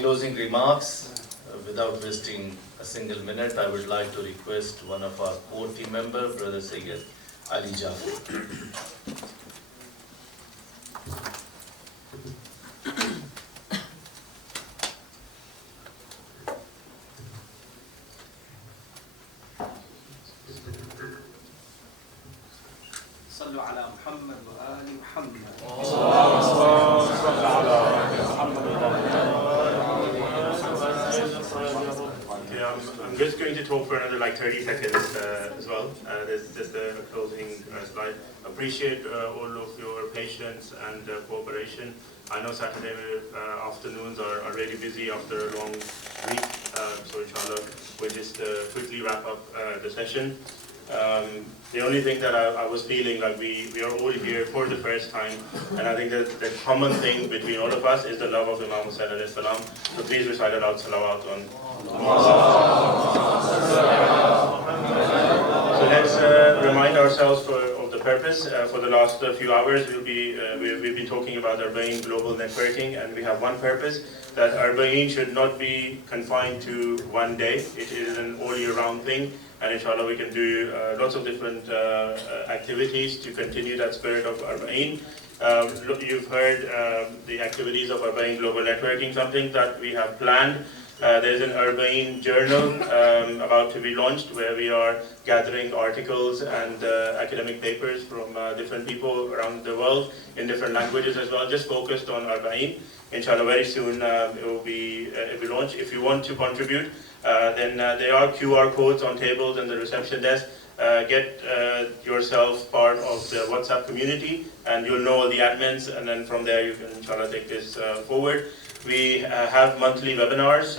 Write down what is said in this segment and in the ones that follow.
Closing remarks, without wasting a single minute, I would like to request one of our core team member, Brother Sayyid Ali Jafar. صلوا على محمد وآل محمد. I'm just going to talk for another like 30 seconds as well. There's just a closing slide. Appreciate all of your patience and cooperation. I know Saturday afternoons are really busy after a long week, so inshallah we'll just quickly wrap up the session. The only thing that I was feeling like we are all here for the first time, and I think that the common thing between all of us is the love of Imam Hussain alayhi salam. So please recite aloud salawat on. So let's remind ourselves of the purpose. For the last few hours, we've been talking about Arba'een global networking, and we have one purpose, that Arba'een should not be confined to one day. It is an all-year-round thing. And inshallah we can do lots of different activities to continue that spirit of Arba'een. You've heard the activities of Arba'een Global Networking, something that we have planned. There's an Arba'een journal about to be launched where we are gathering articles and academic papers from different people around the world in different languages as well, just focused on Arba'een. Inshallah very soon it will be launched. If you want to contribute, then there are QR codes on tables and the reception desk. Get yourself part of the WhatsApp community and you'll know all the admins, and then from there you can inshallah take this forward. We have monthly webinars.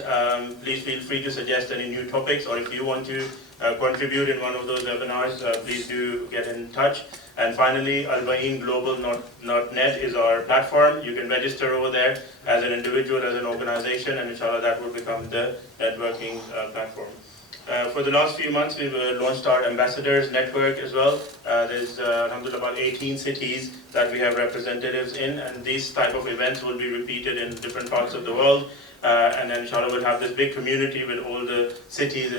Please feel free to suggest any new topics, or if you want to contribute in one of those webinars, please do get in touch. And finally, Arba'eenGlobal.net is our platform. You can register over there as an individual, as an organization, and inshallah that will become the networking platform. For the last few months, we've launched our ambassadors network as well. There's alhamdulillah about 18 cities that we have representatives in, and these type of events will be repeated in different parts of the world. And then inshallah we'll have this big community with all the cities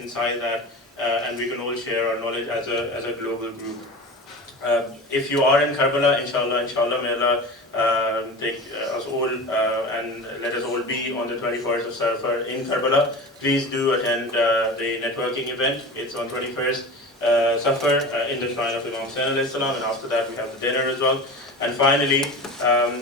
inside that, and we can all share our knowledge as a global group. If you are in Karbala, inshallah, may Allah take us all and let us all be on the 21st of Safar in Karbala. Please do attend the networking event. It's on 21st Safar in the shrine of Imam Hussain alayhi salam, and after that we have the dinner as well. And finally,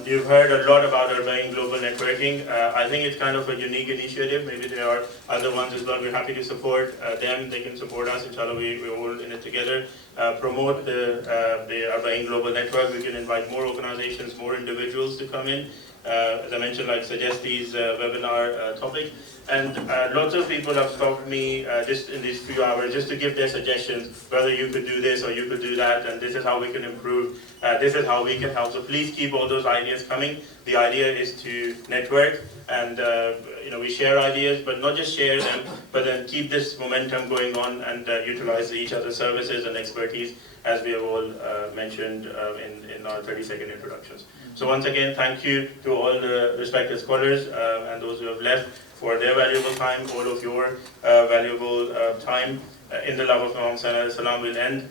you've heard a lot about Arba'een Global Networking. I think it's kind of a unique initiative. Maybe there are other ones as well. We're happy to support them. They can support us. Inshallah, we're all in it together. Promote the Arba'een Global Network. We can invite more organizations, more individuals to come in. As I mentioned, like suggest these webinar topics. And lots of people have stopped me just in these few hours just to give their suggestions, whether you could do this or you could do that, and this is how we can improve, this is how we can help. So please keep all those ideas coming. The idea is to network and we share ideas, but not just share them, but then keep this momentum going on and utilize each other's services and expertise, as we have all mentioned in our 30-second introductions. So once again, thank you to all the respected scholars and those who have left for their valuable time. All of your valuable time in the love of Imam Hussain alayhi salam will end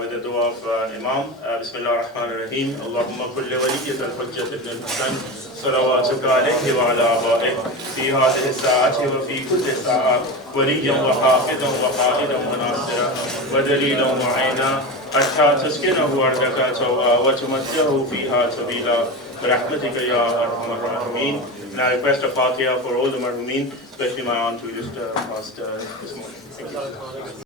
with the dua of Imam. Bismillah ar-Rahman ar-Rahim. Allahumma kulli waliyyika al-Hujjat ibn al-Hussain. صلواتك عليه وعلى آبائه في هذه الساعة وفي كل ساعة وليا وحافظا وقائدا وناصرا ودليلا وعينا حتى تسكنه أرضك سوءا وتمتعه فيها سبيلا برحمتك يا أرحم الراحمين. And I request a Fatiha for all the marhumin, especially my aunt who just passed this morning. Thank you.